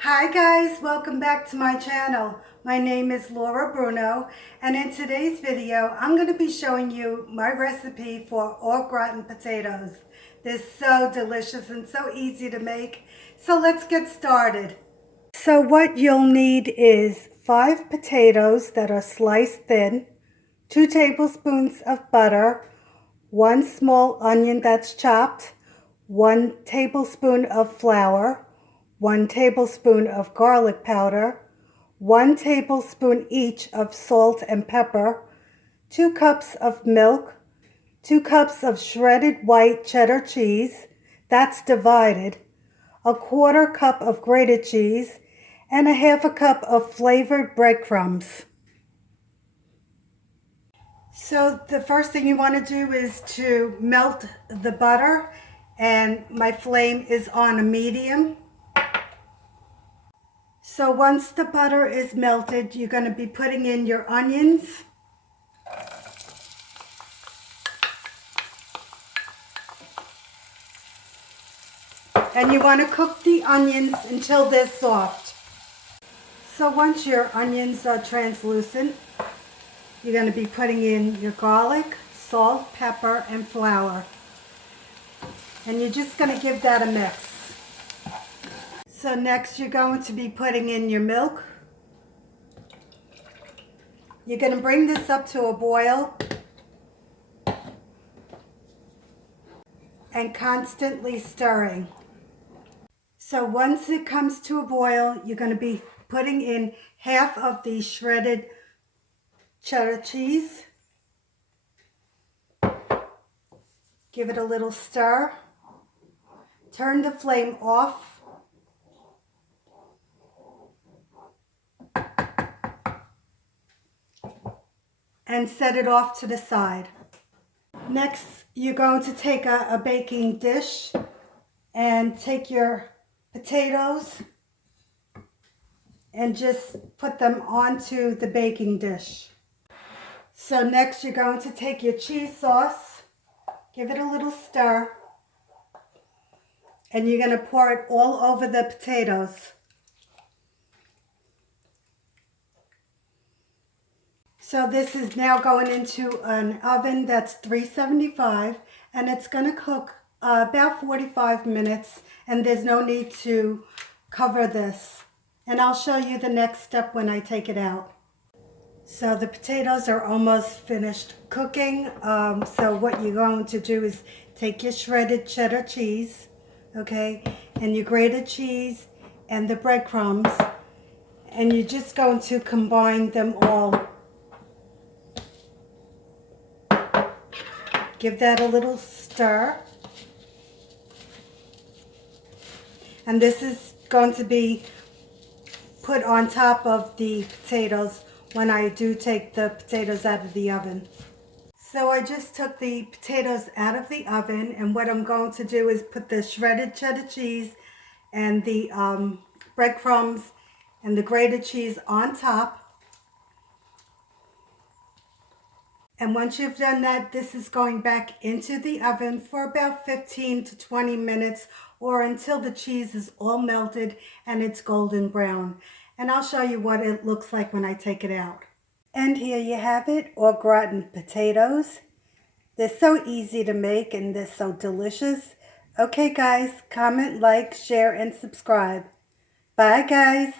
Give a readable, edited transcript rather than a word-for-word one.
Hi guys, welcome back to my channel. My name is Laura Bruno, and in today's video I'm going to be showing you my recipe for au gratin potatoes. They're so delicious and so easy to make, so let's get started. So what you'll need is 5 potatoes that are sliced thin, 2 tablespoons of butter, 1 small onion that's chopped, 1 tablespoon of flour, 1 tablespoon of garlic powder, 1 tablespoon each of salt and pepper, 2 cups of milk, 2 cups of shredded white cheddar cheese, that's divided, a 1/4 cup of grated cheese, and a 1/2 cup of flavored breadcrumbs. So the first thing you want to do is to melt the butter, and my flame is on a medium. So once the butter is melted, you're going to be putting in your onions. And you want to cook the onions until they're soft. So once your onions are translucent, you're going to be putting in your garlic, salt, pepper, and flour. And you're just going to give that a mix. So next you're going to be putting in your milk. You're going to bring this up to a boil and constantly stirring. So once it comes to a boil, you're going to be putting in 1/2 of the shredded cheddar cheese. Give it a little stir. Turn the flame off. And set it off to the side. Next, you're going to take a baking dish and take your potatoes and just put them onto the baking dish. So next you're going to take your cheese sauce, give it a little stir, and you're going to pour it all over the potatoes. So this is now going into an oven that's 375, and it's going to cook about 45 minutes, and there's no need to cover this. And I'll show you the next step when I take it out. So the potatoes are almost finished cooking. So what you're going to do is take your shredded cheddar cheese, okay, and your grated cheese and the breadcrumbs, and you're just going to combine them all. Give that a little stir. And this is going to be put on top of the potatoes when I do take the potatoes out of the oven. So I just took the potatoes out of the oven, and what I'm going to do is put the shredded cheddar cheese and the breadcrumbs and the grated cheese on top. And once you've done that, this is going back into the oven for about 15 to 20 minutes, or until the cheese is all melted and it's golden brown. And I'll show you what it looks like when I take it out. And here you have it, au gratin potatoes. They're so easy to make and they're so delicious. Okay guys, comment, like, share, and subscribe. Bye guys.